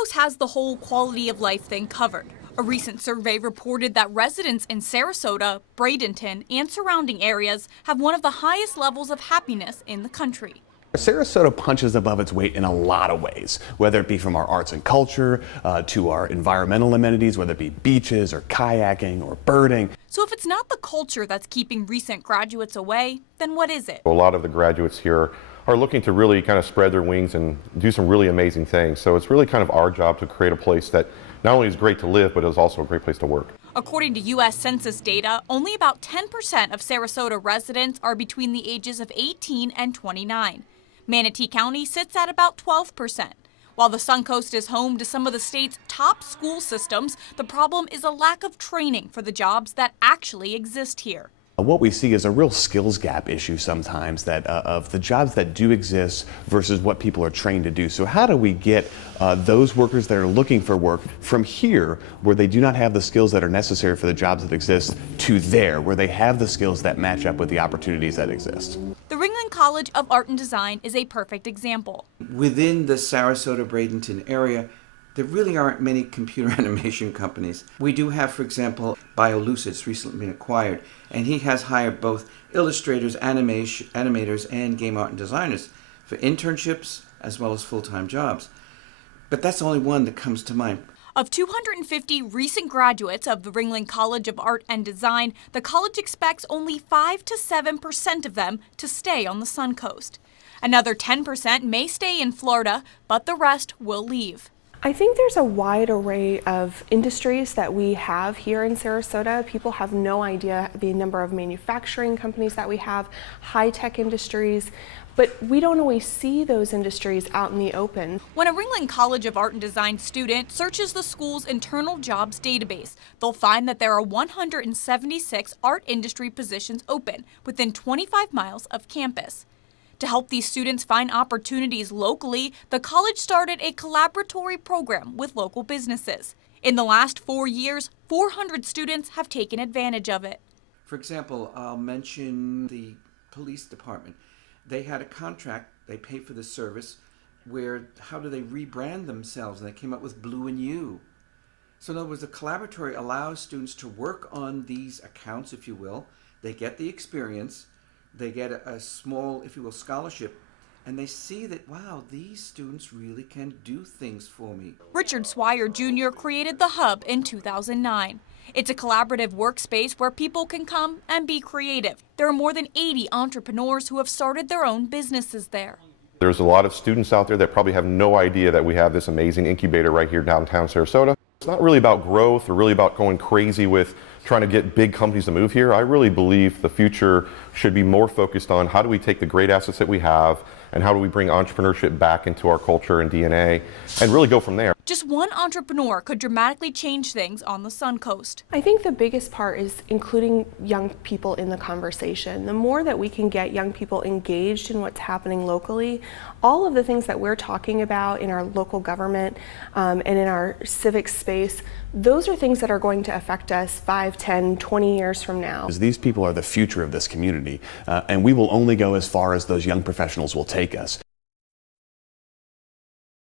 Suncoast has the whole quality of life thing covered. A recent survey reported that residents in Sarasota, Bradenton, and surrounding areas have one of the highest levels of happiness in the country. Sarasota punches above its weight in a lot of ways, whether it be from our arts and culture to our environmental amenities, whether it be beaches or kayaking or birding. So if it's not the culture that's keeping recent graduates away, then what is it? A lot of the graduates here are looking to really kind of spread their wings and do some really amazing things. So it's really kind of our job to create a place that not only is great to live, but is also a great place to work. According to U.S. Census data, only about 10% of Sarasota residents are between the ages of 18 and 29. Manatee County sits at about 12%. While the Suncoast is home to some of the state's top school systems, the problem is a lack of training for the jobs that actually exist here. What we see is a real skills gap issue sometimes that of the jobs that do exist versus what people are trained to do. So how do we get those workers that are looking for work from here, where they do not have the skills that are necessary for the jobs that exist, to there, where they have the skills that match up with the opportunities that exist? The Ringling College of Art and Design is a perfect example. Within the Sarasota-Bradenton area, there really aren't many computer animation companies. We do have, for example, BioLucid's recently been acquired, and he has hired both illustrators, animators, and game art and designers for internships as well as full-time jobs. But that's the only one that comes to mind. Of 250 recent graduates of the Ringling College of Art and Design, the college expects only 5 to 7% of them to stay on the Suncoast. Another 10% may stay in Florida, but the rest will leave. I think there's a wide array of industries that we have here in Sarasota. People have no idea the number of manufacturing companies that we have, high-tech industries, but we don't always see those industries out in the open. When a Ringling College of Art and Design student searches the school's internal jobs database, they'll find that there are 176 art industry positions open within 25 miles of campus. To help these students find opportunities locally, the college started a collaboratory program with local businesses. In the last 4 years, 400 students have taken advantage of it. For example, I'll mention the police department. They had a contract, they paid for the service, where how do they rebrand themselves? And they came up with Blue and You. So in other words, the collaboratory allows students to work on these accounts, if you will. They get the experience. They get a small, if you will, scholarship, and they see that, wow, these students really can do things for me. Richard Swire Jr. created the Hub in 2009. It's a collaborative workspace where people can come and be creative. There are more than 80 entrepreneurs who have started their own businesses there. There's a lot of students out there that probably have no idea that we have this amazing incubator right here downtown Sarasota. It's not really about growth or really about going crazy with trying to get big companies to move here. I really believe the future should be more focused on how do we take the great assets that we have and how do we bring entrepreneurship back into our culture and DNA and really go from there. Just one entrepreneur could dramatically change things on the Suncoast. I think the biggest part is including young people in the conversation. The more that we can get young people engaged in what's happening locally, all of the things that we're talking about in our local government and in our civic space, those are things that are going to affect us 5, 10, 20 years from now. These people are the future of this community, and we will only go as far as those young professionals will take us.